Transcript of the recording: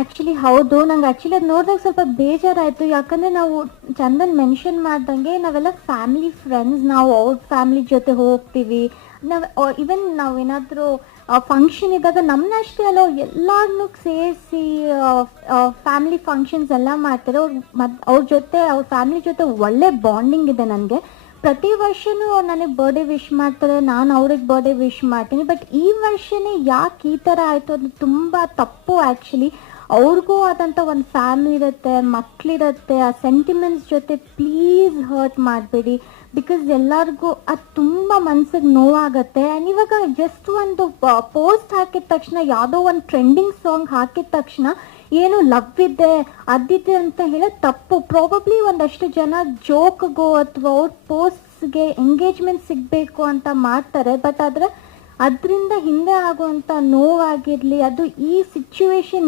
Actually ಹೌದು, ನಂಗೆ actually ಅದು ನೋಡಿದಾಗ ಸ್ವಲ್ಪ ಬೇಜಾರಾಯಿತು. ಯಾಕಂದರೆ ನಾವು ಚಂದನ್ ಮೆನ್ಷನ್ ಮಾಡ್ದಂಗೆ ನಾವೆಲ್ಲ ಫ್ಯಾಮಿಲಿ ಫ್ರೆಂಡ್ಸ್, ನಾವು ಅವ್ರ ಫ್ಯಾಮಿಲಿ ಜೊತೆ ಹೋಗ್ತೀವಿ. ನಾವು ಈವನ್ ನಾವೇನಾದರೂ ಫಂಕ್ಷನ್ ಇದ್ದಾಗ ನಮ್ಮನ್ನ ಅಷ್ಟೇ ಅಲ್ಲ, ಅವ್ರು ಎಲ್ಲರನ್ನೂ ಸೇರಿಸಿ ಫ್ಯಾಮಿಲಿ ಫಂಕ್ಷನ್ಸ್ ಎಲ್ಲ ಮಾಡ್ತಾರೆ. ಅವ್ರ ಜೊತೆ ಅವ್ರ ಫ್ಯಾಮಿಲಿ ಜೊತೆ ಒಳ್ಳೆ ಬಾಂಡಿಂಗ್ ಇದೆ ನನಗೆ. ಪ್ರತಿ ವರ್ಷವೂ ಅವ್ರು ನನಗೆ ಬರ್ಡೇ ವಿಶ್ ಮಾಡ್ತಾರೆ, ನಾನು ಅವ್ರಿಗೆ ಬರ್ಡೇ ವಿಶ್ ಮಾಡ್ತೀನಿ. ಬಟ್ ಈ ವರ್ಷನೇ ಯಾಕೆ ಈ ಥರ ಆಯಿತು ಅದು ತುಂಬ ತಪ್ಪು ಆ್ಯಕ್ಚುಲಿ. ಅವ್ರಿಗೂ ಆದಂಥ ಒಂದು ಫ್ಯಾಮಿಲಿ ಇರುತ್ತೆ, ಮಕ್ಕಳಿರುತ್ತೆ, ಆ ಸೆಂಟಿಮೆಂಟ್ಸ್ ಜೊತೆ ಪ್ಲೀಸ್ ಹರ್ಟ್ ಮಾಡಬೇಡಿ. ಬಿಕಾಸ್ ಎಲ್ಲರಿಗೂ ಅದು ತುಂಬ ಮನ್ಸಿಗೆ ನೋವಾಗುತ್ತೆ. ಆ್ಯಂಡ್ ಇವಾಗ ಜಸ್ಟ್ ಒಂದು ಪೋಸ್ಟ್ ಹಾಕಿದ ತಕ್ಷಣ, ಯಾವುದೋ ಒಂದು ಟ್ರೆಂಡಿಂಗ್ ಸಾಂಗ್ ಹಾಕಿದ ತಕ್ಷಣ ಏನು ಲವ್ ಇದೆ ಅದಿದೆ ಅಂತ ಹೇಳೋದು ತಪ್ಪು. ಪ್ರಾಬಬ್ಲಿ ಒಂದಷ್ಟು ಜನ ಜೋಕ್ಗೋ ಅಥವಾ ಅವ್ರ ಪೋಸ್ಟ್ಸ್ಗೆ ಎಂಗೇಜ್ಮೆಂಟ್ ಸಿಗಬೇಕು ಅಂತ ಮಾಡ್ತಾರೆ. ಬಟ್ ಅದರಿಂದ ಹಿಂದೆ ಆಗುವಂಥ ನೋವಾಗಿರಲಿ, ಅದು ಈ ಸಿಚುವೇಶನ್